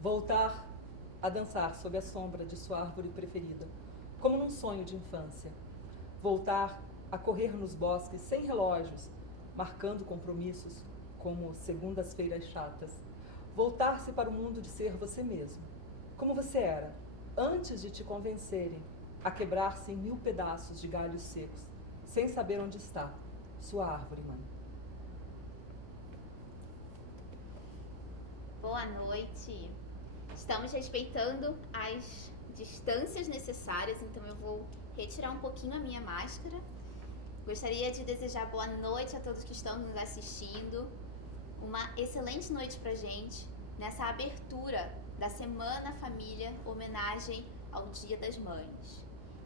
Voltar a dançar sob a sombra de sua árvore preferida, como num sonho de infância. Voltar a correr nos bosques sem relógios, marcando compromissos como segundas-feiras chatas. Voltar-se para o mundo de ser você mesmo, como você era, antes de te convencerem a quebrar-se em 1000 pedaços de galhos secos, sem saber onde está sua árvore, mãe. Boa noite. Estamos respeitando as distâncias necessárias, então eu vou retirar um pouquinho a minha máscara. Gostaria de desejar boa noite a todos que estão nos assistindo. Uma excelente noite pra gente nessa abertura da Semana Família, homenagem ao Dia das Mães.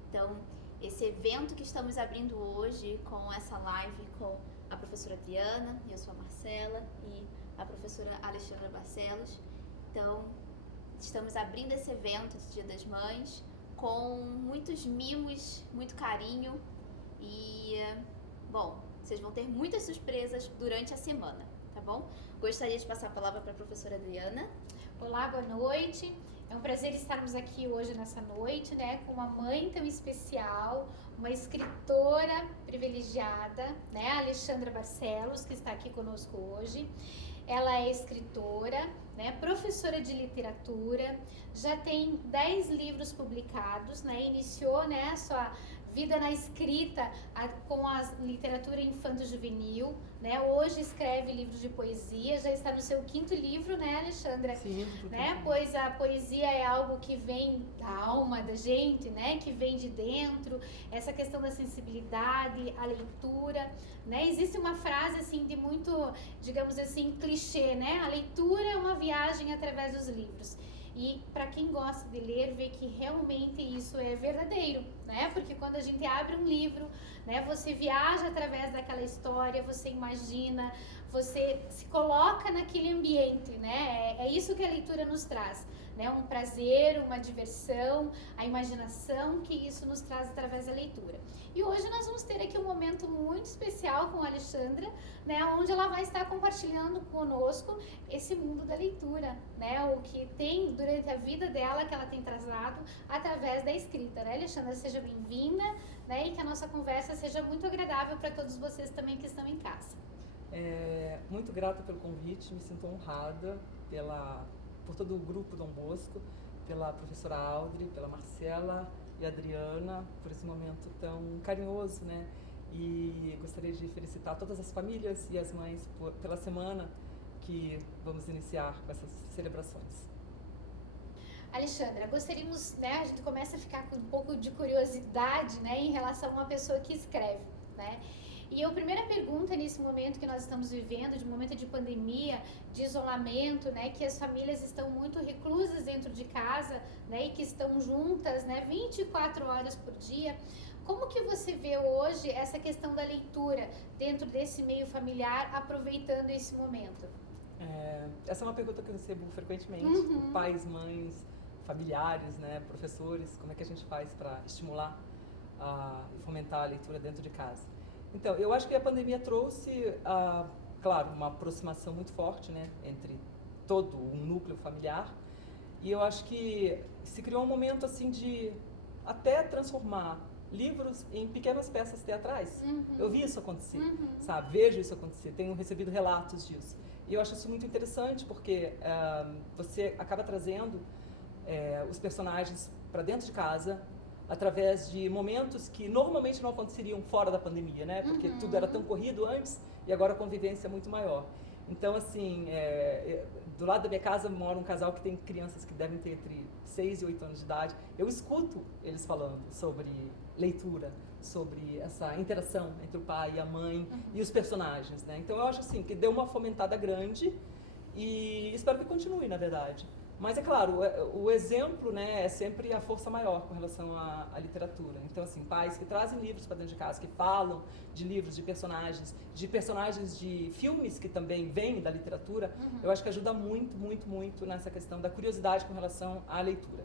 Então, esse evento que estamos abrindo hoje com essa live com a professora Adriana, eu sou a Marcela, e a professora Alexandra Barcelos. Então, estamos abrindo esse evento de Dia das Mães com muitos mimos, muito carinho e, bom, vocês vão ter muitas surpresas durante a semana, tá bom? Gostaria de passar a palavra para a professora Adriana. Olá, boa noite. É um prazer estarmos aqui hoje nessa noite, né, com uma mãe tão especial, uma escritora privilegiada, né, a Alexandra Barcelos, que está aqui conosco hoje. Ela é escritora, né, professora de literatura, já tem 10 livros publicados, né, iniciou, né, a sua vida na escrita com a literatura infanto-juvenil, né, hoje escreve livros de poesia, já está no seu 5º livro, né, Alexandra? Sim, né, pois a poesia é algo que vem da alma da gente, né, que vem de dentro, essa questão da sensibilidade, a leitura, né, existe uma frase assim de muito, digamos assim, clichê, né, a leitura é uma viagem através dos livros. E para quem gosta de ler, vê que realmente isso é verdadeiro, né? Porque quando a gente abre um livro, né, você viaja através daquela história, você imagina, você se coloca naquele ambiente, né? É isso que a leitura nos traz, né? Um prazer, uma diversão, a imaginação que isso nos traz através da leitura. E hoje nós vamos ter aqui um momento muito especial com a Alexandra, né? Onde ela vai estar compartilhando conosco esse mundo da leitura, né? O que tem durante a vida dela, que ela tem trazado através da escrita, né, Alexandra? Seja bem-vinda, né? E que a nossa conversa seja muito agradável para todos vocês também que estão em casa. Muito grata pelo convite, me sinto honrada por todo o grupo Dom Bosco, pela professora Audrey, pela Marcela e Adriana, por esse momento tão carinhoso, né? E gostaria de felicitar todas as famílias e as mães pela semana que vamos iniciar com essas celebrações. Alexandra, gostaríamos, né, a gente começa a ficar com um pouco de curiosidade, né, em relação a uma pessoa que escreve, né? E a primeira pergunta nesse momento que nós estamos vivendo, de momento de pandemia, de isolamento, né, que as famílias estão muito reclusas dentro de casa, né, e que estão juntas, né, 24 horas por dia. Como que você vê hoje essa questão da leitura dentro desse meio familiar, aproveitando esse momento? Essa é uma pergunta que eu recebo frequentemente, pais, mães, familiares, né, professores, como é que a gente faz para estimular e fomentar a leitura dentro de casa. Então, eu acho que a pandemia trouxe, claro, uma aproximação muito forte, né, entre todo o núcleo familiar, e eu acho que se criou um momento assim de até transformar livros em pequenas peças teatrais. Eu vi isso acontecer, sabe? Vejo isso acontecer, tenho recebido relatos disso. E eu acho isso muito interessante porque você acaba trazendo os personagens para dentro de casa através de momentos que normalmente não aconteceriam fora da pandemia, né? Porque tudo era tão corrido antes e agora a convivência é muito maior. Então, assim, do lado da minha casa mora um casal que tem crianças que devem ter entre 6 e 8 anos de idade. Eu escuto eles falando sobre leitura, sobre essa interação entre o pai e a mãe e os personagens, né? Então, eu acho assim que deu uma fomentada grande e espero que continue, na verdade. Mas é claro, o exemplo, né, é sempre a força maior com relação à literatura. Então, assim, pais que trazem livros para dentro de casa, que falam de livros, de personagens de filmes que também vêm da literatura, eu acho que ajuda muito, muito, muito nessa questão da curiosidade com relação à leitura.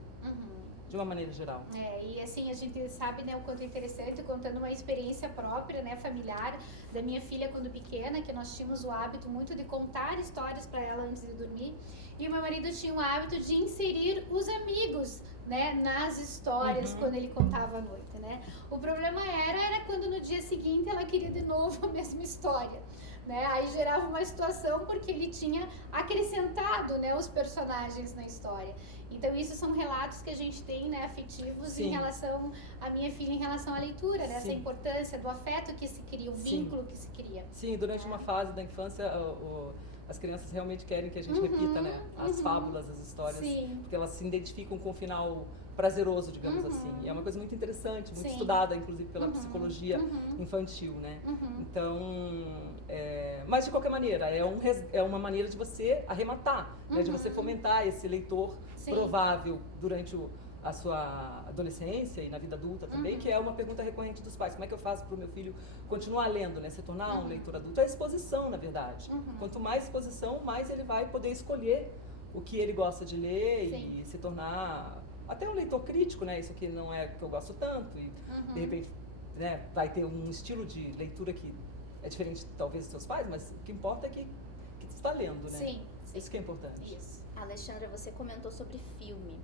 de uma maneira geral. E assim, a gente sabe, né, o quanto é interessante, contando uma experiência própria, né, familiar, da minha filha quando pequena, que nós tínhamos o hábito muito de contar histórias para ela antes de dormir, e o meu marido tinha o hábito de inserir os amigos, né, nas histórias quando ele contava à noite, né. O problema era quando no dia seguinte ela queria de novo a mesma história. Né? Aí gerava uma situação porque ele tinha acrescentado, né, os personagens na história. Então isso são relatos que a gente tem, né, afetivos em relação à minha filha, em relação à leitura, né? Essa importância do afeto que se cria, o vínculo que se cria. Sim, durante uma fase da infância as crianças realmente querem que a gente repita, né, as fábulas, as histórias, porque elas se identificam com o final prazeroso, digamos assim. E é uma coisa muito interessante, muito estudada, inclusive, pela psicologia infantil, né? Então, mas de qualquer maneira, é uma maneira de você arrematar, né? De você fomentar esse leitor provável durante a sua adolescência e na vida adulta também, que é uma pergunta recorrente dos pais. Como é que eu faço para o meu filho continuar lendo, né? Se tornar um leitor adulto? É exposição, na verdade. Quanto mais exposição, mais ele vai poder escolher o que ele gosta de ler e se tornar até um leitor crítico, né? Isso aqui não é que eu gosto tanto e de repente, né, vai ter um estilo de leitura que é diferente talvez dos seus pais, mas o que importa é que você está lendo, né? Sim. Isso que é importante. Isso. Alexandra, você comentou sobre filme.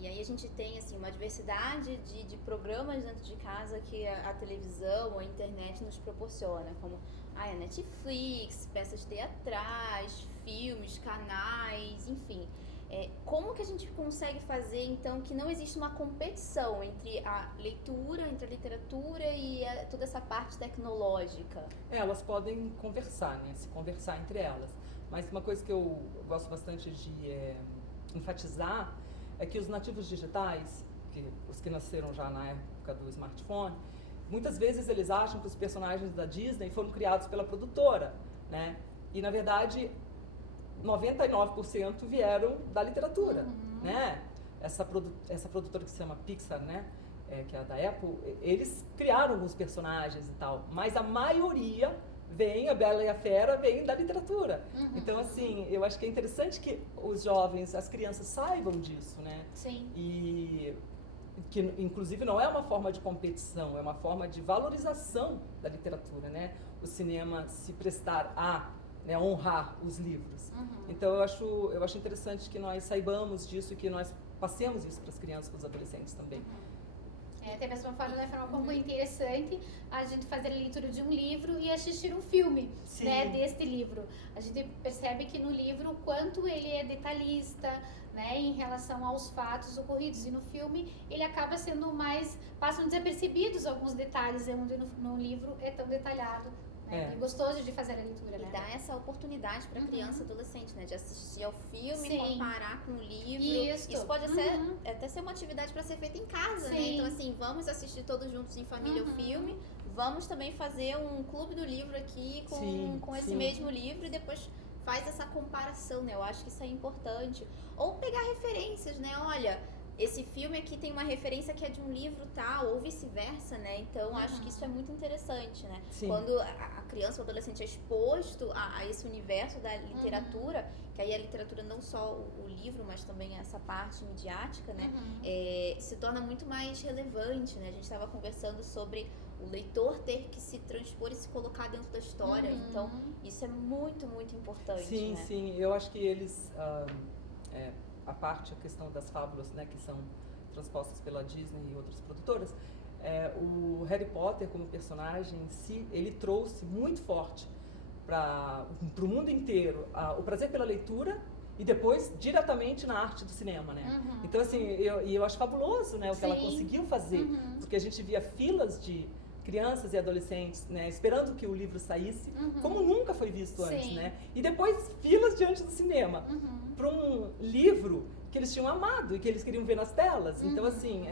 E aí a gente tem assim, uma diversidade de programas dentro de casa que a televisão ou a internet nos proporciona, como a Netflix, peças teatrais, filmes, canais, enfim. Como que a gente consegue fazer, então, que não existe uma competição entre a leitura, entre a literatura e toda essa parte tecnológica? Elas podem conversar, né? Se conversar entre elas. Mas uma coisa que eu gosto bastante de enfatizar é que os nativos digitais, os que nasceram já na época do smartphone, muitas vezes eles acham que os personagens da Disney foram criados pela produtora, né? E, na verdade, 99% vieram da literatura, né? Essa produtora que se chama Pixar, né? Que é a da Apple, eles criaram alguns personagens e tal, mas a maioria a Bela e a Fera, vem da literatura. Então, assim, eu acho que é interessante que os jovens, as crianças saibam disso, né? Sim. E que, inclusive, não é uma forma de competição, é uma forma de valorização da literatura, né? O cinema se prestar a honrar os livros. Então, eu acho interessante que nós saibamos disso e que nós passemos isso para as crianças e para os adolescentes também. Até da mesma forma, como é interessante a gente fazer a leitura de um livro e assistir um filme, né, deste livro. A gente percebe que no livro o quanto ele é detalhista, né, em relação aos fatos ocorridos. E no filme ele acaba sendo passam desapercebidos alguns detalhes, onde no livro é tão detalhado. É gostoso de fazer a leitura, né? E dá essa oportunidade para criança e adolescente, né? De assistir ao filme, comparar com o livro. Isso pode até ser uma atividade para ser feita em casa, né? Então, assim, vamos assistir todos juntos em família o filme. Vamos também fazer um clube do livro aqui com esse mesmo livro e depois faz essa comparação, né? Eu acho que isso é importante. Ou pegar referências, né? Olha, esse filme aqui tem uma referência que é de um livro tal, ou vice-versa, né? Então, acho que isso é muito interessante, né? Quando a criança ou adolescente é exposto a esse universo da literatura, que aí a literatura não só o livro, mas também essa parte midiática, né? Se torna muito mais relevante, né? A gente estava conversando sobre o leitor ter que se transpor e se colocar dentro da história. Então, isso é muito, muito importante, sim, né? Sim, eu acho que eles... a questão das fábulas, né, que são transpostas pela Disney e outras produtoras, o Harry Potter como personagem em si, ele trouxe muito forte para o mundo inteiro o prazer pela leitura e depois diretamente na arte do cinema, né? Então, assim, eu acho fabuloso, né, o que ela conseguiu fazer, porque a gente via filas de crianças e adolescentes, né, esperando que o livro saísse, como nunca foi visto antes, né? E depois filas diante do cinema, para um livro que eles tinham amado e que eles queriam ver nas telas. Então, assim,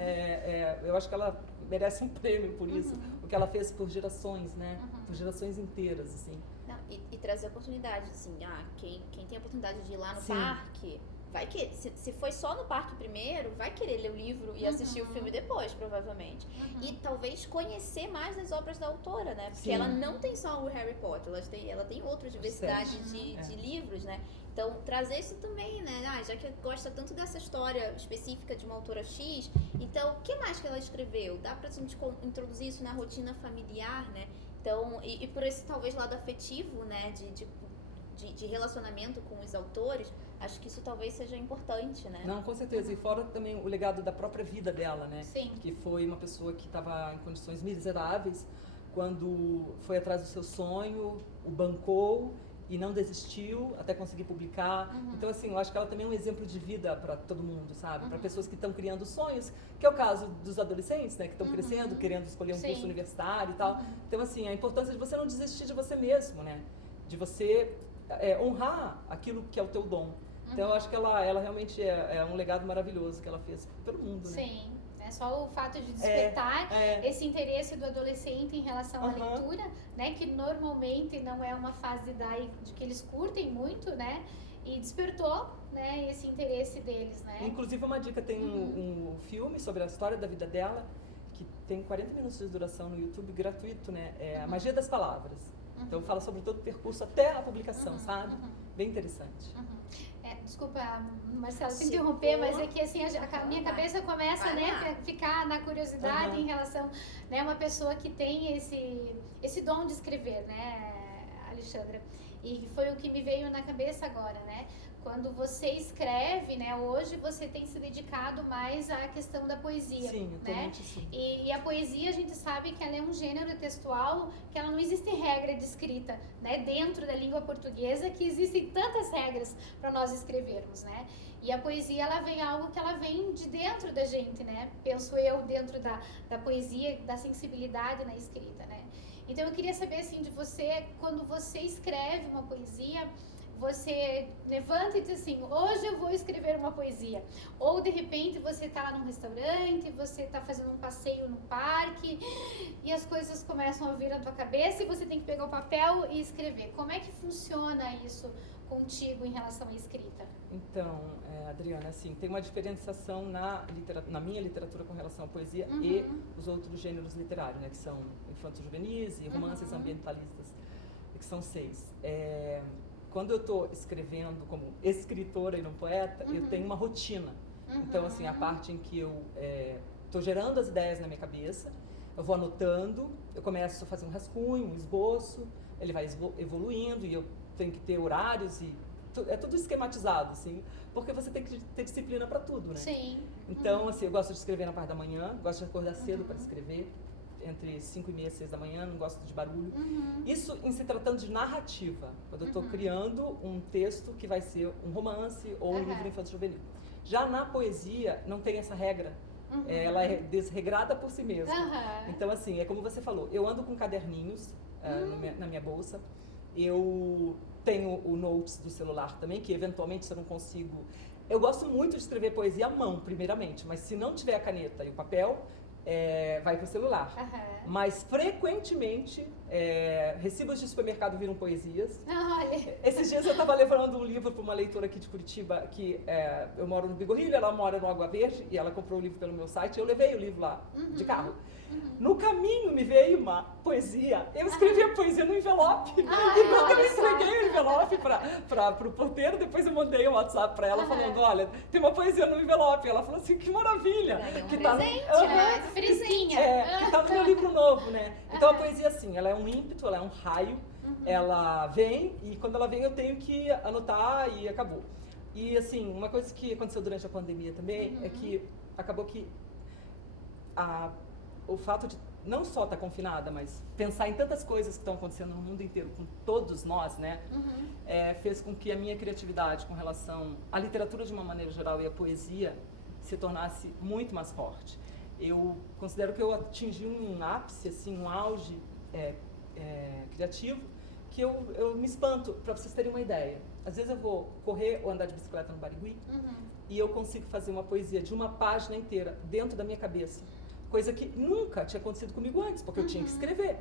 eu acho que ela merece um prêmio por isso, o que ela fez por gerações, né? Por gerações inteiras, assim. Não, e trazer oportunidades, assim, quem tem a oportunidade de ir lá no parque, vai querer, se foi só no parque primeiro, vai querer ler o livro e assistir o filme depois, provavelmente. E talvez conhecer mais das obras da autora, né? Porque ela não tem só o Harry Potter, ela tem outra diversidade de livros, né? Então, trazer isso também, né? Já que gosta tanto dessa história específica de uma autora X, então, o que mais que ela escreveu? Dá pra gente introduzir isso na rotina familiar, né? Então, e por esse talvez lado afetivo, né? De relacionamento com os autores, acho que isso talvez seja importante, né? Não, com certeza. E fora também o legado da própria vida dela, né? Sim. Que foi uma pessoa que estava em condições miseráveis, quando foi atrás do seu sonho, o bancou e não desistiu até conseguir publicar. Então, assim, eu acho que ela também é um exemplo de vida para todo mundo, sabe? Para pessoas que estão criando sonhos, que é o caso dos adolescentes, né? Que estão crescendo, querendo escolher um curso universitário e tal. Então, assim, a importância de você não desistir de você mesmo, né? De você honrar aquilo que é o teu dom. Então, eu acho que ela realmente é um legado maravilhoso que ela fez pelo mundo, né? Sim. Só o fato de despertar esse interesse do adolescente em relação à leitura, né? Que normalmente não é uma fase de idade de que eles curtem muito, né? E despertou, né, esse interesse deles, né? Inclusive, uma dica, tem um filme sobre a história da vida dela, que tem 40 minutos de duração no YouTube, gratuito, né? A Magia das Palavras. Então, fala sobre todo o percurso até a publicação, sabe? Bem interessante. Desculpa, Marcelo, te interromper, mas é que assim, a minha cabeça começa a ficar na curiosidade em relação, né, uma pessoa que tem esse dom de escrever, né, Alexandra? E foi o que me veio na cabeça agora, né? Quando você escreve, né, hoje você tem se dedicado mais à questão da poesia, sim, né? Sim. E a poesia, a gente sabe que ela é um gênero textual, que ela não existe regra de escrita, né? Dentro da língua portuguesa, que existem tantas regras para nós escrevermos, né? E a poesia, ela vem algo que ela vem de dentro da gente, né? Penso eu, dentro da poesia, da sensibilidade na escrita, né? Então eu queria saber, assim, de você, quando você escreve uma poesia, você levanta e diz assim, hoje eu vou escrever uma poesia. Ou, de repente, você está lá num restaurante, você está fazendo um passeio no parque e as coisas começam a vir na tua cabeça e você tem que pegar o papel e escrever. Como é que funciona isso contigo em relação à escrita? Então, Adriana, assim, tem uma diferenciação na minha literatura com relação à poesia e os outros gêneros literários, né? Que são infanto-juvenis e romances ambientalistas, que são 6. Quando eu estou escrevendo como escritora e não poeta, eu tenho uma rotina. Então, assim, a parte em que eu estou gerando as ideias na minha cabeça, eu vou anotando, eu começo a fazer um rascunho, um esboço, ele vai evoluindo e eu tenho que ter horários e é tudo esquematizado, assim, porque você tem que ter disciplina para tudo, né? Sim. Então, assim, eu gosto de escrever na parte da manhã, gosto de acordar cedo para escrever, entre 5h30 e 6 da manhã, não gosto de barulho. Isso em se tratando de narrativa, quando eu estou criando um texto que vai ser um romance ou um livro infanto-juvenil. Já na poesia, não tem essa regra. Ela é desregrada por si mesma. Então, assim, é como você falou, eu ando com caderninhos na minha bolsa, eu tenho o notes do celular também, que eventualmente se eu não consigo... Eu gosto muito de escrever poesia à mão, primeiramente, mas se não tiver a caneta e o papel, vai pro celular. Mas frequentemente recibos de supermercado viram poesias. Olha. Esses dias eu estava levando um livro para uma leitora aqui de Curitiba, que eu moro no Bigorrilho, ela mora no Água Verde, e ela comprou o livro pelo meu site, eu levei o livro lá de carro. No caminho me veio uma poesia, eu escrevi a poesia no envelope, e quando eu entreguei o envelope para o porteiro, depois eu mandei um WhatsApp para ela falando, olha, tem uma poesia no envelope. Ela falou assim, que maravilha! Que tá frisinha. Que tá no meu livro novo, né? Então a poesia, assim, ela é um ímpeto, ela é um raio, ela vem e quando ela vem eu tenho que anotar e acabou. E assim, uma coisa que aconteceu durante a pandemia também é que acabou que o fato de não só estar confinada, mas pensar em tantas coisas que estão acontecendo no mundo inteiro com todos nós, né? Fez com que a minha criatividade com relação à literatura de uma maneira geral e à poesia se tornasse muito mais forte. Eu considero que eu atingi um ápice, assim, um auge criativo, que eu me espanto, para vocês terem uma ideia. Às vezes eu vou correr ou andar de bicicleta no Barigui e eu consigo fazer uma poesia de uma página inteira dentro da minha cabeça. Coisa que nunca tinha acontecido comigo antes, porque eu tinha que escrever.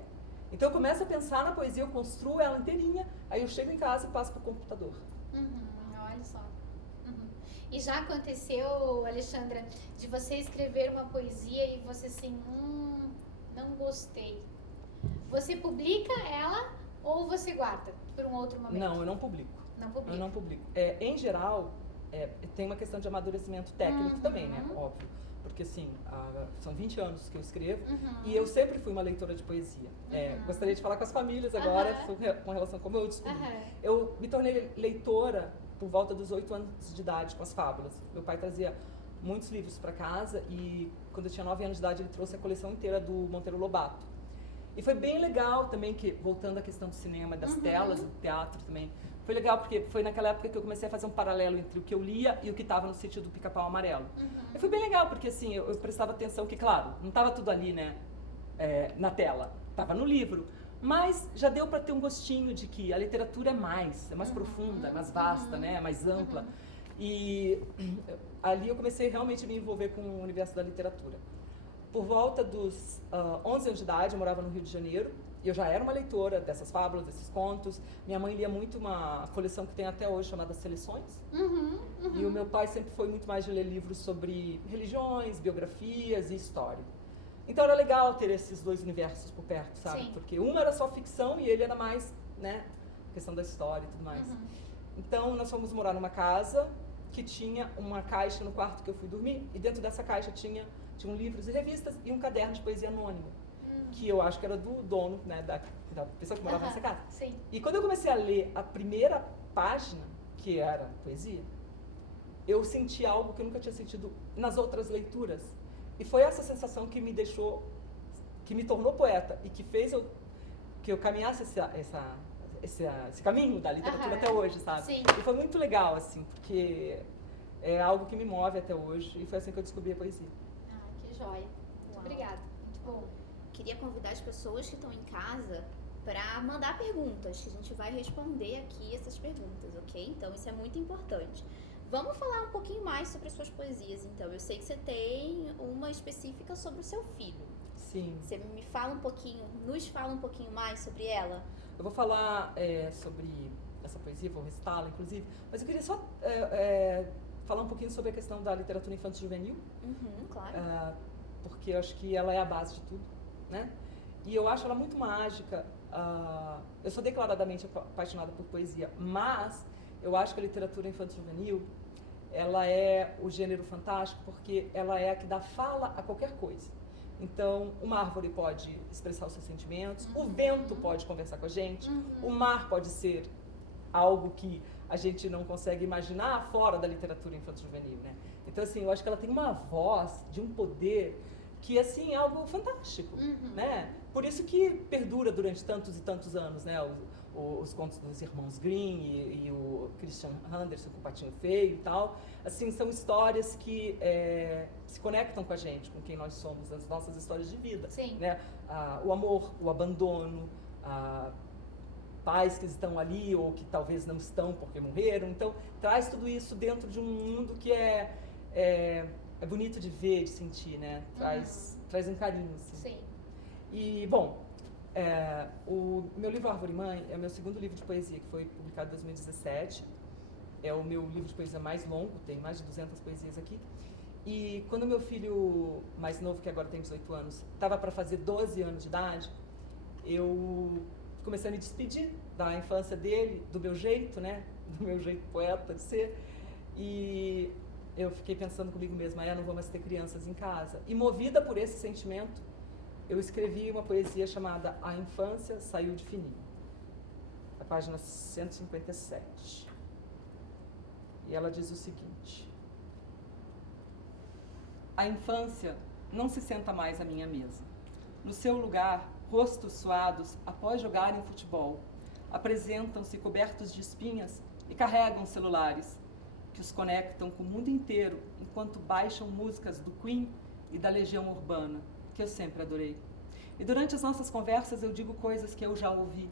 Então eu começo a pensar na poesia, eu construo ela inteirinha, aí eu chego em casa e passo para o computador. Olha só. E já aconteceu, Alexandra, de você escrever uma poesia e você assim, não gostei. Você publica ela ou você guarda por um outro momento? Não, eu não publico. Não publica. Eu não publico. Em geral, tem uma questão de amadurecimento técnico também, né? Óbvio. Porque, assim, são 20 anos que eu escrevo e eu sempre fui uma leitora de poesia. Gostaria de falar com as famílias agora com relação a como eu descobri. Eu me tornei leitora por volta dos 8 anos de idade com as fábulas. Meu pai trazia muitos livros para casa e, quando eu tinha 9 anos de idade, ele trouxe a coleção inteira do Monteiro Lobato. E foi bem legal também, que voltando à questão do cinema, das telas, do teatro também, foi legal porque foi naquela época que eu comecei a fazer um paralelo entre o que eu lia e o que estava no sítio do Pica-Pau Amarelo. E foi bem legal porque, assim, eu prestava atenção que, claro, não estava tudo ali, né, na tela, estava no livro, mas já deu para ter um gostinho de que a literatura é mais profunda, é mais vasta, né, é mais ampla. E ali eu comecei realmente a me envolver com o universo da literatura. Por volta dos 11 anos de idade, eu morava no Rio de Janeiro, e eu já era uma leitora dessas fábulas, desses contos. Minha mãe lia muito uma coleção que tem até hoje, chamada Seleções. E o meu pai sempre foi muito mais de ler livros sobre religiões, biografias e história. Então era legal ter esses dois universos por perto, sabe? Sim. Porque uma era só ficção e ele era mais, né, questão da história e tudo mais. Então nós fomos morar numa casa que tinha uma caixa no quarto que eu fui dormir, e dentro dessa caixa tinham livros e revistas e um caderno de poesia anônimo, que eu acho que era do dono, né, da pessoa que morava nessa casa. Sim. E quando eu comecei a ler a primeira página, que era poesia, eu senti algo que eu nunca tinha sentido nas outras leituras. E foi essa sensação que me deixou, que me tornou poeta e que fez que eu caminhasse esse caminho da literatura até hoje, sabe? Sim. E foi muito legal, assim, porque é algo que me move até hoje, e foi assim que eu descobri a poesia. Que joia. Muito obrigada. Muito bom. Queria convidar as pessoas que estão em casa para mandar perguntas, que a gente vai responder aqui essas perguntas, ok? Então isso é muito importante. Vamos falar um pouquinho mais sobre as suas poesias, então. Eu sei que você tem uma específica sobre o seu filho. Sim. Você nos fala um pouquinho mais sobre ela? Eu vou falar sobre essa poesia, vou recitá-la, inclusive, mas eu queria só falar um pouquinho sobre a questão da literatura infantil juvenil. Claro. Porque eu acho que ela é a base de tudo, né? E eu acho ela muito mágica. Eu sou declaradamente apaixonada por poesia, mas eu acho que a literatura infantil juvenil, ela é o gênero fantástico porque ela é a que dá fala a qualquer coisa. Então, uma árvore pode expressar os seus sentimentos, o vento pode conversar com a gente, o mar pode ser algo que a gente não consegue imaginar fora da literatura infantil juvenil, né? Então, assim, eu acho que ela tem uma voz de um poder que, assim, é algo fantástico, né? Por isso que perdura durante tantos e tantos anos, né? Os contos dos irmãos Grimm e o Christian Andersen com o Patinho Feio e tal. Assim, são histórias que se conectam com a gente, com quem nós somos, as nossas histórias de vida. Sim. Né? O amor, o abandono, pais que estão ali ou que talvez não estão porque morreram. Então, traz tudo isso dentro de um mundo que é bonito de ver, de sentir, né? Traz um carinho, assim. Sim. E, bom, o meu livro Árvore Mãe é o meu segundo livro de poesia, que foi publicado em 2017. É o meu livro de poesia mais longo, tem mais de 200 poesias aqui. E quando meu filho mais novo, que agora tem 18 anos, estava para fazer 12 anos de idade, eu comecei a me despedir da infância dele, do meu jeito, né? Do meu jeito poeta de ser. E eu fiquei pensando comigo mesma, não vou mais ter crianças em casa. E movida por esse sentimento, eu escrevi uma poesia chamada A Infância Saiu de Fininho, a página 157. E ela diz o seguinte: a infância não se senta mais à minha mesa. No seu lugar, rostos suados, após jogarem futebol, apresentam-se cobertos de espinhas e carregam celulares que os conectam com o mundo inteiro enquanto baixam músicas do Queen e da Legião Urbana, que eu sempre adorei. E durante as nossas conversas eu digo coisas que eu já ouvi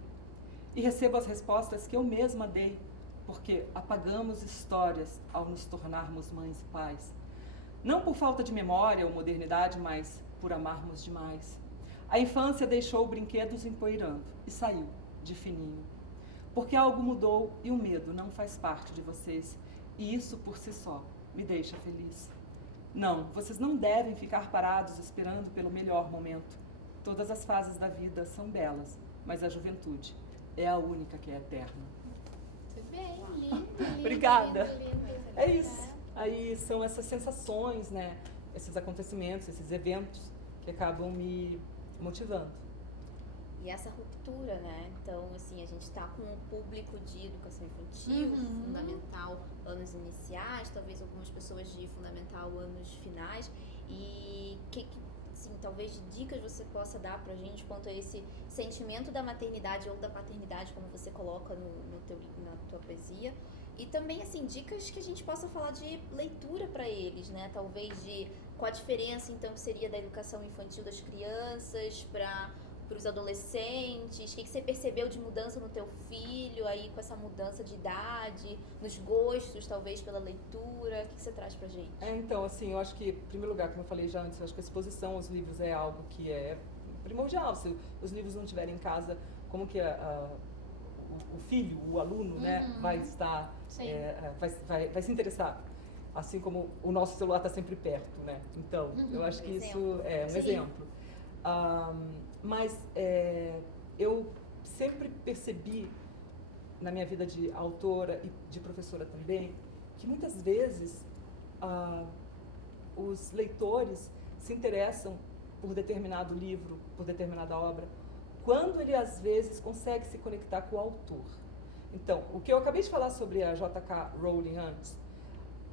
e recebo as respostas que eu mesma dei, porque apagamos histórias ao nos tornarmos mães e pais. Não por falta de memória ou modernidade, mas por amarmos demais. A infância deixou brinquedos empoeirando e saiu de fininho. Porque algo mudou e o medo não faz parte de vocês. E isso por si só me deixa feliz. Não, vocês não devem ficar parados esperando pelo melhor momento. Todas as fases da vida são belas, mas a juventude é a única que é eterna. Muito bem, lindo. Obrigada. Lindo. É isso. Aí são essas sensações, né? Esses acontecimentos, esses eventos que acabam me motivando. E essa ruptura, né? Então, assim, a gente está com um público de educação infantil, fundamental, anos iniciais, talvez algumas pessoas de fundamental, anos finais. E assim, talvez de dicas você possa dar pra gente quanto a esse sentimento da maternidade ou da paternidade, como você coloca na tua poesia. E também, assim, dicas que a gente possa falar de leitura para eles, né? Talvez de qual a diferença, então, que seria da educação infantil das crianças para os adolescentes. O que você percebeu de mudança no teu filho aí com essa mudança de idade, nos gostos, talvez, pela leitura? O que você traz pra gente? Então, assim, eu acho que, em primeiro lugar, como eu falei já antes, eu acho que a exposição aos livros é algo que é primordial. Se os livros não estiverem em casa, como que o filho, o aluno, né, vai estar, vai se interessar, assim como o nosso celular está sempre perto, né? Então, eu acho que isso é um exemplo. Mas eu sempre percebi, na minha vida de autora e de professora também, que muitas vezes os leitores se interessam por determinado livro, por determinada obra, quando ele, às vezes, consegue se conectar com o autor. Então, o que eu acabei de falar sobre a J.K. Rowling antes,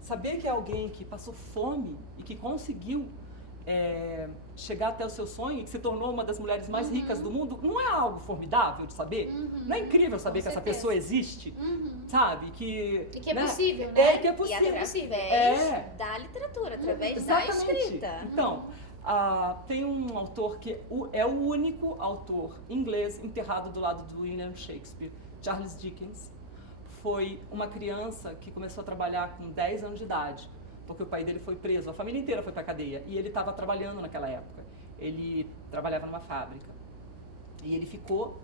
saber que é alguém que passou fome e que conseguiu chegar até o seu sonho e que se tornou uma das mulheres mais ricas do mundo, não é algo formidável de saber? Não é incrível saber que essa pessoa existe? Sabe? E que é né? possível, né? Que é possível. E através da literatura, através da escrita. Então, tem um autor que é o único autor inglês enterrado do lado do William Shakespeare, Charles Dickens. Foi uma criança que começou a trabalhar com 10 anos de idade, porque o pai dele foi preso, a família inteira foi para a cadeia, e ele estava trabalhando naquela época. Ele trabalhava numa fábrica. E ele ficou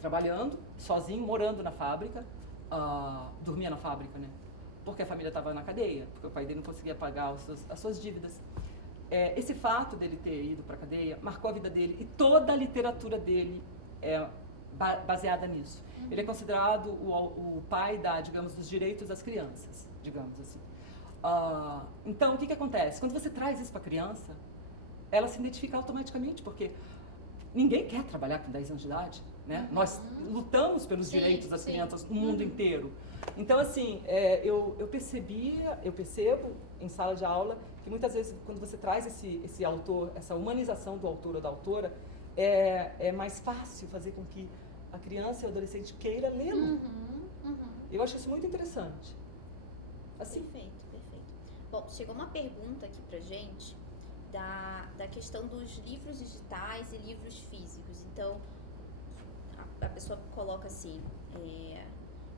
trabalhando, sozinho, morando na fábrica, dormia na fábrica, né? Porque a família estava na cadeia, porque o pai dele não conseguia pagar as suas dívidas. Esse fato dele ter ido para a cadeia marcou a vida dele, e toda a literatura dele é baseada nisso. Ele é considerado o pai dos direitos das crianças, digamos assim. Então, o que acontece? Quando você traz isso para a criança, ela se identifica automaticamente, porque ninguém quer trabalhar com 10 anos de idade, né? Nós lutamos pelos direitos das crianças no mundo inteiro. Então, assim, eu percebo em sala de aula que muitas vezes, quando você traz esse autor, essa humanização do autor ou da autora, é mais fácil fazer com que a criança e o adolescente queira lê-lo. Eu acho isso muito interessante. Assim. Perfeito. Bom, chegou uma pergunta aqui pra gente da questão dos livros digitais e livros físicos. Então, a pessoa coloca assim,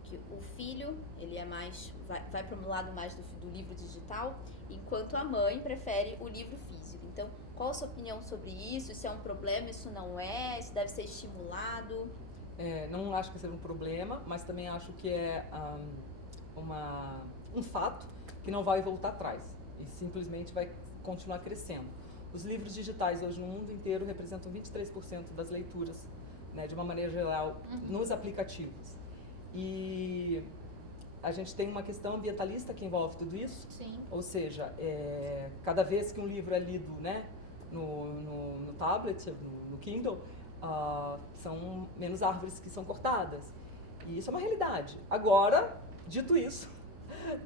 que o filho, ele é mais, vai para um lado mais do livro digital, enquanto a mãe prefere o livro físico. Então, qual a sua opinião sobre isso? Isso é um problema, isso não é? Isso deve ser estimulado? Não acho que seja um problema, mas também acho que é um fato que não vai voltar atrás e simplesmente vai continuar crescendo. Os livros digitais hoje no mundo inteiro representam 23% das leituras, né, de uma maneira geral, nos aplicativos. E a gente tem uma questão ambientalista que envolve tudo isso. Sim. Ou seja, cada vez que um livro é lido, né, no tablet, no Kindle, são menos árvores que são cortadas. E isso é uma realidade. Agora, dito isso,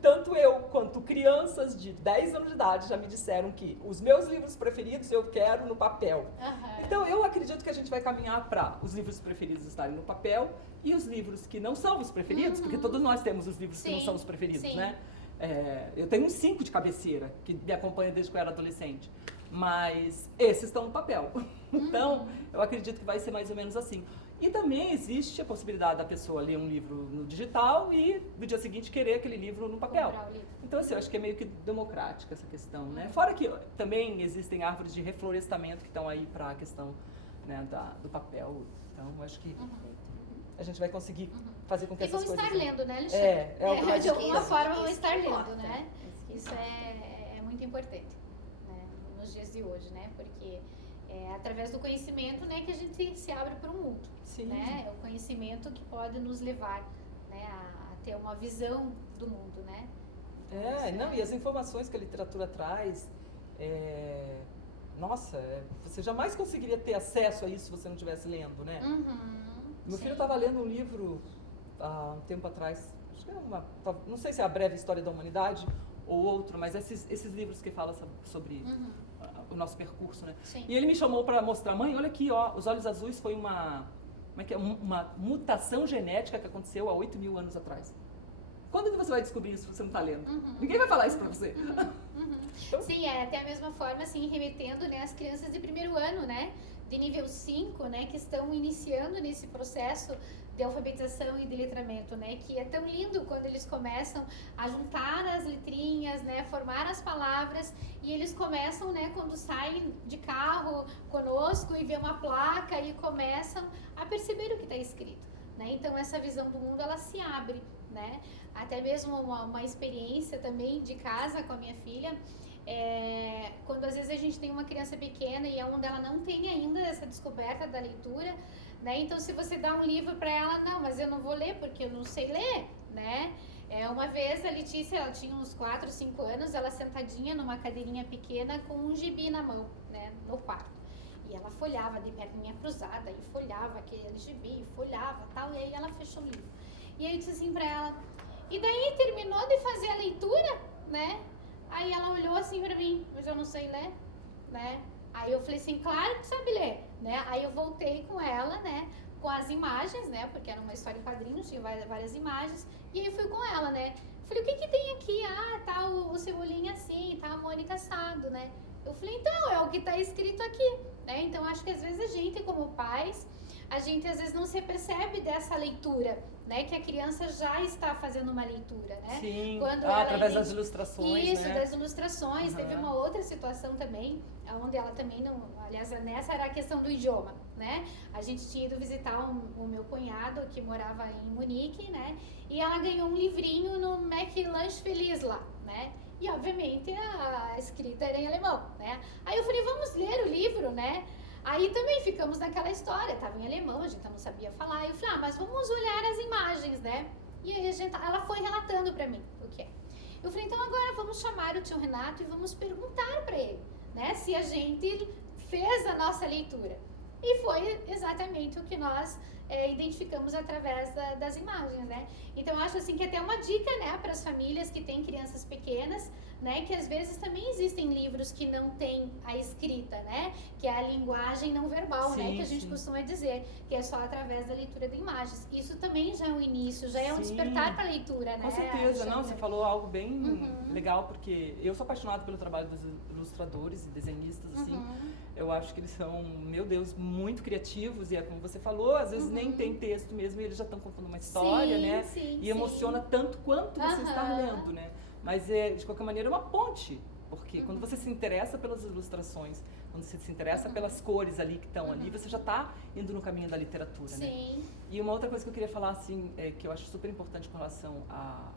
tanto eu quanto crianças de 10 anos de idade já me disseram que os meus livros preferidos eu quero no papel. Então eu acredito que a gente vai caminhar para os livros preferidos estarem no papel e os livros que não são os preferidos, porque todos nós temos os livros que não são os preferidos, né? Eu tenho uns 5 de cabeceira que me acompanham desde que eu era adolescente, mas esses estão no papel. Então eu acredito que vai ser mais ou menos assim. E também existe a possibilidade da pessoa ler um livro no digital e no dia seguinte querer aquele livro no papel. Então, assim, eu acho que é meio que democrática essa questão, né? Fora que também existem árvores de reflorestamento que estão aí para a questão, né, do papel. Então, eu acho que a gente vai conseguir fazer com que E vão essas coisas... estar lendo, né, Alexandre? É o que eu de alguma isso, forma vão isso estar que lendo, importa. né? Isso que Isso importa. é muito importante, né, nos dias de hoje, né? Porque é através do conhecimento, né, que a gente se abre para o mundo, Sim. né? É o conhecimento que pode nos levar, né, a ter uma visão do mundo, né? Não, e as informações que a literatura traz, nossa, você jamais conseguiria ter acesso a isso se você não estivesse lendo, né? Meu filho estava lendo um livro há um tempo atrás, acho que não sei se é A Breve História da Humanidade ou outro, mas esses livros que falam sobre o nosso percurso, né? Sim. E ele me chamou para mostrar, mãe, olha aqui, ó, os olhos azuis foi uma mutação genética que aconteceu há 8.000 anos atrás. Quando que você vai descobrir isso se você não está lendo? Ninguém vai falar isso para você. Sim, é até a mesma forma, assim, remetendo, né, as crianças de primeiro ano, né, de nível 5, né, que estão iniciando nesse processo de alfabetização e de letramento, né, que é tão lindo quando eles começam a juntar as letrinhas, né, formar as palavras, e eles começam, né, quando saem de carro conosco e vê uma placa e começam a perceber o que está escrito, né, então essa visão do mundo, ela se abre, né, até mesmo uma experiência também de casa com a minha filha, quando às vezes a gente tem uma criança pequena e é onde ela não tem ainda essa descoberta da leitura, né? Então se você dá um livro para ela, não, mas eu não vou ler porque eu não sei ler, né? Uma vez a Letícia, ela tinha uns 4, 5 anos, ela sentadinha numa cadeirinha pequena com um gibi na mão, né, no quarto. E ela folhava de perninha cruzada e folhava aquele gibi, folhava tal, e aí ela fechou o livro. E aí eu disse assim pra ela, e daí terminou de fazer a leitura, né? Aí ela olhou assim pra mim, mas eu não sei ler, né? Aí eu falei assim, claro que sabe ler, né? Aí eu voltei com ela, né? Com as imagens, né? Porque era uma história em quadrinhos, tinha várias imagens. E aí eu fui com ela, né? Falei, o que que tem aqui? Ah, tá o Cebolinha assim, tá a Mônica assado, né? Eu falei, então, é o que tá escrito aqui, né? Então acho que às vezes a gente, como pais, a gente às vezes não se percebe dessa leitura, né? Que a criança já está fazendo uma leitura, né? Sim, Quando através das ilustrações, isso, né? das ilustrações. Teve uma outra situação também, onde ela também não... Aliás, nessa era a questão do idioma, né? A gente tinha ido visitar o meu cunhado, que morava em Munique, né? E ela ganhou um livrinho no Mac Lanche Feliz lá, né? E, obviamente, a escrita era em alemão, né? Aí eu falei, vamos ler o livro, né? Aí também ficamos naquela história, estava em alemão, a gente não sabia falar. E eu falei, mas vamos olhar as imagens, né? E aí ela foi relatando para mim o que é. Eu falei, então agora vamos chamar o tio Renato e vamos perguntar para ele, né? Se a gente fez a nossa leitura. E foi exatamente o que nós identificamos através das imagens, né? Então eu acho assim que até uma dica, né, para as famílias que têm crianças pequenas, né, que às vezes também existem livros que não têm a escrita, né, que é a linguagem não verbal, Sim, né, que a gente costuma dizer, que é só através da leitura de imagens. Isso também já é um início, já é um despertar para a leitura, né? Com certeza, não, você falou algo bem legal, porque eu sou apaixonada pelo trabalho dos ilustradores e desenhistas, assim. Eu acho que eles são, meu Deus, muito criativos e é como você falou, às vezes nem tem texto mesmo e eles já estão contando uma história, né? E emociona tanto quanto você está lendo, né? Mas de qualquer maneira é uma ponte, porque quando você se interessa pelas ilustrações, quando você se interessa pelas cores ali que estão ali, você já está indo no caminho da literatura, né? E uma outra coisa que eu queria falar, assim, que eu acho super importante com relação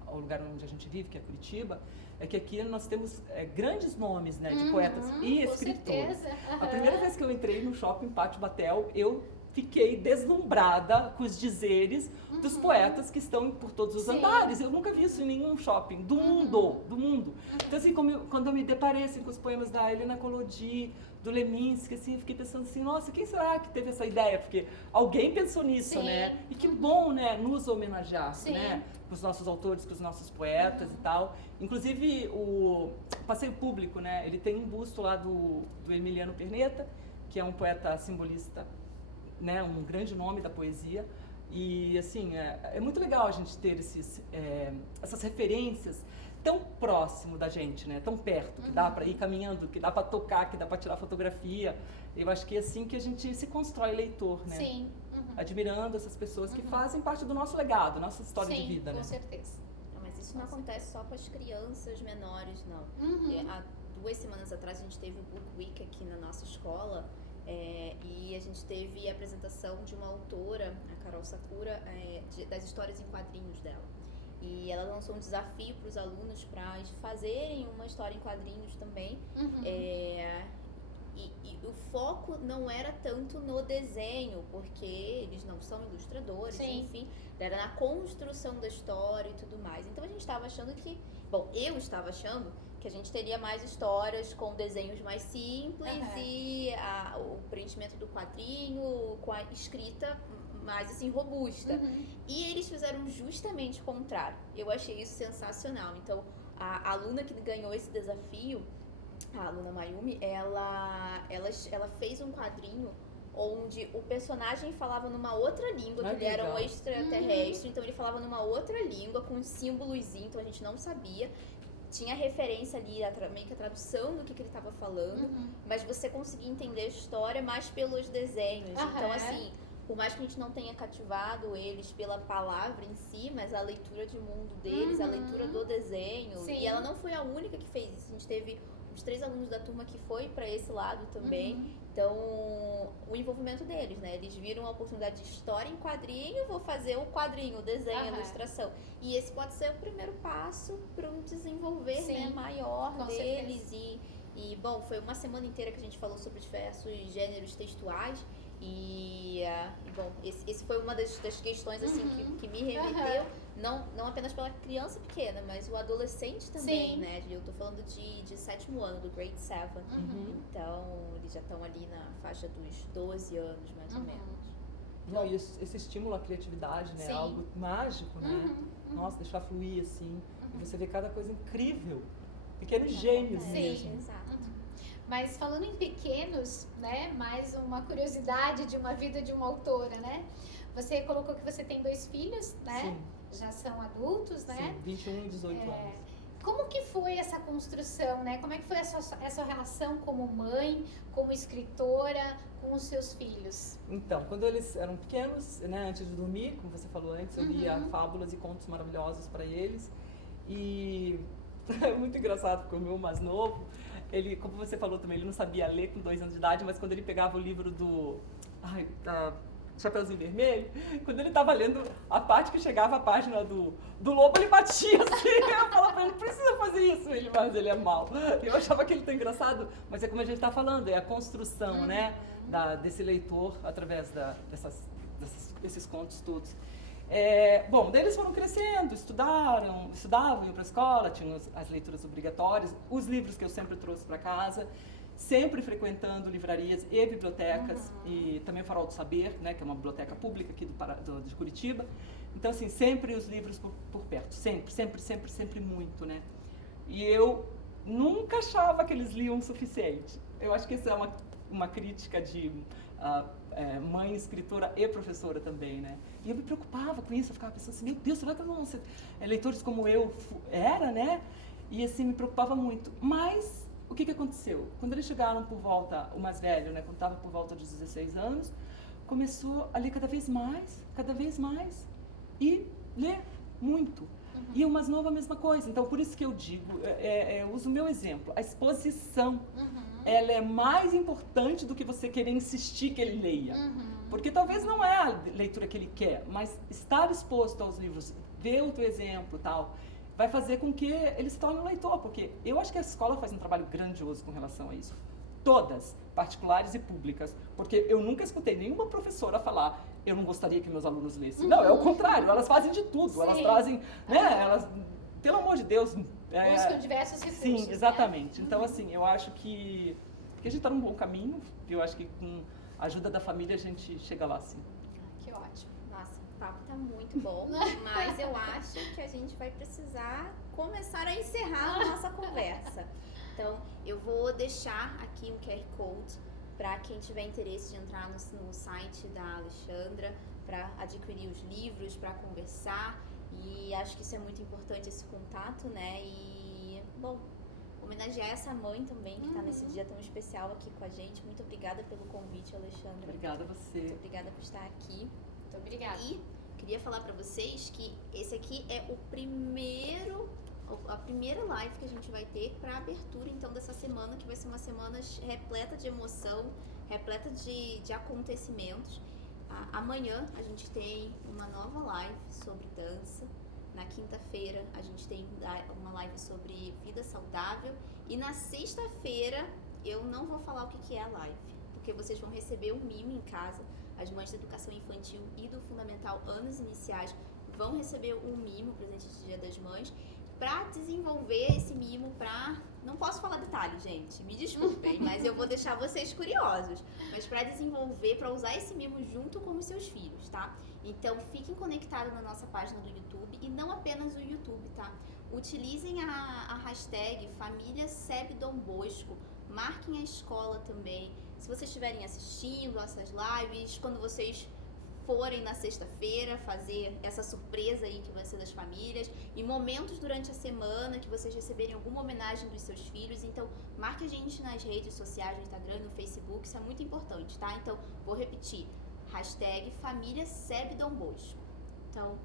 ao lugar onde a gente vive, que é Curitiba, é que aqui nós temos grandes nomes, né, de poetas e escritores. A primeira vez que eu entrei no shopping Pátio Batel, eu fiquei deslumbrada com os dizeres dos poetas que estão por todos os andares. Eu nunca vi isso em nenhum shopping do mundo. Então, assim, quando eu me deparei assim, com os poemas da Helena Collodi, do Leminski, assim, eu fiquei pensando assim, nossa, quem será que teve essa ideia? Porque alguém pensou nisso, né? E que bom, né, nos homenagear, né? Com os nossos autores, com os nossos poetas e tal. Inclusive, o Passeio Público, né? Ele tem um busto lá do Emiliano Perneta, que é um poeta simbolista, né? Um grande nome da poesia. E, assim, é muito legal a gente ter essas referências tão próximo da gente, né? Tão perto, que dá para ir caminhando, que dá para tocar, que dá para tirar fotografia. Eu acho que é assim que a gente se constrói leitor, né? Sim. Admirando essas pessoas que fazem parte do nosso legado, nossa história de vida, né? Com certeza. Não, mas isso não acontece só com as crianças menores, não. Há 2 semanas atrás a gente teve o Book Week aqui na nossa escola. E a gente teve a apresentação de uma autora, a Carol Sakura, das histórias em quadrinhos dela. E ela lançou um desafio para os alunos para fazerem uma história em quadrinhos também. E o foco não era tanto no desenho, porque eles não são ilustradores, enfim, era na construção da história e tudo mais. Então a gente estava achando eu estava achando que a gente teria mais histórias com desenhos mais simples e o preenchimento do quadrinho com a escrita mais assim robusta. E eles fizeram justamente o contrário. Eu achei isso sensacional. Então a aluna que ganhou esse desafio, a aluna Mayumi, ela fez um quadrinho onde o personagem falava numa outra língua, que ele era um extraterrestre, então ele falava numa outra língua, com um símbolozinho, então a gente não sabia. Tinha referência ali, meio que a tradução do que ele estava falando, mas você conseguia entender a história mais pelos desenhos. Então, assim, por mais que a gente não tenha cativado eles pela palavra em si, mas a leitura de mundo deles, a leitura do desenho. E ela não foi a única que fez isso. A gente teve os 3 alunos da turma que foi para esse lado também. Então, o envolvimento deles, né? Eles viram a oportunidade de história em quadrinho, vou fazer o quadrinho, o desenho, a ilustração. E esse pode ser o primeiro passo para um desenvolver maior deles. E, bom, foi uma semana inteira que a gente falou sobre diversos gêneros textuais. E bom, esse foi uma das questões assim, que me remeteu, não apenas pela criança pequena, mas o adolescente também, né? Eu tô falando de 7º ano, do Grade 7. Então, eles já estão ali na faixa dos 12 anos, mais ou menos. Não, e esse estímulo à criatividade, né? É algo mágico, né? Nossa, deixar fluir, assim. E você vê cada coisa incrível. Pequenos gênios mesmo. Exato. Mas falando em pequenos, né, mais uma curiosidade de uma vida de uma autora, né? Você colocou que você tem 2 filhos, né? Sim. Já são adultos, né? Sim, 21 e 18 anos. Como que foi essa construção, né? Como é que foi essa relação como mãe, como escritora, com os seus filhos? Então, quando eles eram pequenos, né, antes de dormir, como você falou antes, eu lia fábulas e contos maravilhosos para eles. E é muito engraçado, porque o meu mais novo, ele, como você falou também, ele não sabia ler com 2 anos de idade, mas quando ele pegava o livro do Chapeuzinho Vermelho, quando ele estava lendo a parte que chegava a página do lobo, ele batia assim. Eu falava pra ele, precisa fazer isso. Mas ele é mau. Eu achava aquilo tão engraçado, mas é como a gente está falando, é a construção, né, desse leitor através desses contos todos. Bom, daí eles foram crescendo, estudavam, iam para a escola, tinham as leituras obrigatórias, os livros que eu sempre trouxe para casa, sempre frequentando livrarias e bibliotecas, e também o Farol do Saber, né, que é uma biblioteca pública aqui de Curitiba. Então, assim, sempre os livros por perto, sempre muito, né. E eu nunca achava que eles liam o suficiente. Eu acho que essa é uma crítica de mãe, escritora e professora também, né? E eu me preocupava com isso, eu ficava pensando assim, meu Deus, será que não vão ser leitores como eu era, né? E assim, me preocupava muito. Mas, o que aconteceu? Quando eles chegaram por volta, o mais velho, né? Quando estava por volta dos 16 anos, começou a ler cada vez mais, e ler muito. E o mais novo a mesma coisa. Então, por isso que eu digo, eu uso o meu exemplo, a exposição. Ela é mais importante do que você querer insistir que ele leia. Porque talvez não é a leitura que ele quer, mas estar exposto aos livros, ver o teu exemplo e tal, vai fazer com que ele se torne um leitor. Porque eu acho que a escola faz um trabalho grandioso com relação a isso. Todas, particulares e públicas. Porque eu nunca escutei nenhuma professora falar, eu não gostaria que meus alunos lessem. Não, é o contrário, elas fazem de tudo. Sim. Elas trazem, né, elas, pelo amor de Deus... Buscam diversos recursos. Sim, exatamente. Né? Então, assim, eu acho que a gente está num bom caminho. Eu acho que com a ajuda da família a gente chega lá, sim. Que ótimo. Nossa, o papo tá muito bom, mas eu acho que a gente vai precisar começar a encerrar a nossa conversa. Então, eu vou deixar aqui um QR Code para quem tiver interesse de entrar no site da Alexandra, para adquirir os livros, para conversar. E acho que isso é muito importante, esse contato, né? E, bom, homenagear essa mãe também, que está nesse dia tão especial aqui com a gente. Muito obrigada pelo convite, Alexandra. Obrigada a você. Muito obrigada por estar aqui. Muito obrigada. E queria falar para vocês que esse aqui é a primeira live que a gente vai ter para abertura, então, dessa semana, que vai ser uma semana repleta de emoção, repleta de acontecimentos. Amanhã a gente tem uma nova live sobre dança. Na quinta-feira a gente tem uma live sobre vida saudável. E na sexta-feira eu não vou falar o que é a live, porque vocês vão receber um mimo em casa. As mães da educação infantil e do fundamental anos iniciais vão receber um mimo, presente de Dia das Mães, para desenvolver esse mimo não posso falar detalhes, gente, me desculpem, mas eu vou deixar vocês curiosos. Mas para desenvolver, para usar esse mimo junto com os seus filhos, tá? Então fiquem conectados na nossa página do YouTube e não apenas o YouTube, tá? Utilizem a hashtag Família SEB Dom Bosco, marquem a escola também. Se vocês estiverem assistindo essas lives, quando vocês forem na sexta-feira fazer essa surpresa aí que vai ser das famílias, em momentos durante a semana que vocês receberem alguma homenagem dos seus filhos, então marque a gente nas redes sociais, no Instagram, no Facebook, isso é muito importante, tá? Então, vou repetir, hashtag Família SEB Dom Bosco. Então,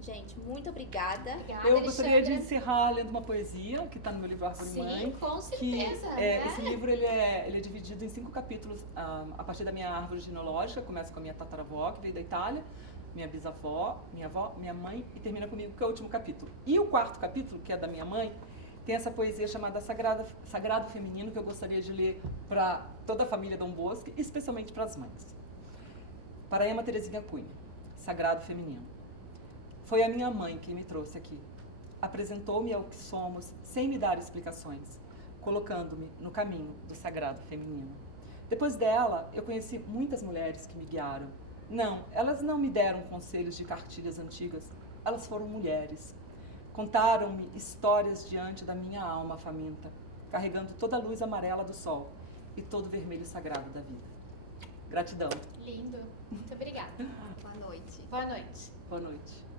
gente, muito obrigada. Obrigada, Eu gostaria de Alexandra. encerrar lendo uma poesia que está no meu livro Árvore Sim, Mãe. com Que certeza. né? esse livro ele é dividido em 5 capítulos a partir da minha árvore genealógica. Começa com a minha tataravó, que veio da Itália, minha bisavó, minha avó, minha mãe, e termina comigo, que é o último capítulo. E o 4º capítulo, que é da minha mãe, tem essa poesia chamada Sagrado Feminino, que eu gostaria de ler para toda a família Dom Bosco, especialmente para as mães. Para Emma Terezinha Cunha, Sagrado Feminino. Foi a minha mãe quem me trouxe aqui. Apresentou-me ao que somos sem me dar explicações, colocando-me no caminho do sagrado feminino. Depois dela, eu conheci muitas mulheres que me guiaram. Não, elas não me deram conselhos de cartilhas antigas, elas foram mulheres. Contaram-me histórias diante da minha alma faminta, carregando toda a luz amarela do sol e todo o vermelho sagrado da vida. Gratidão. Lindo. Muito obrigada. Boa noite. Boa noite. Boa noite.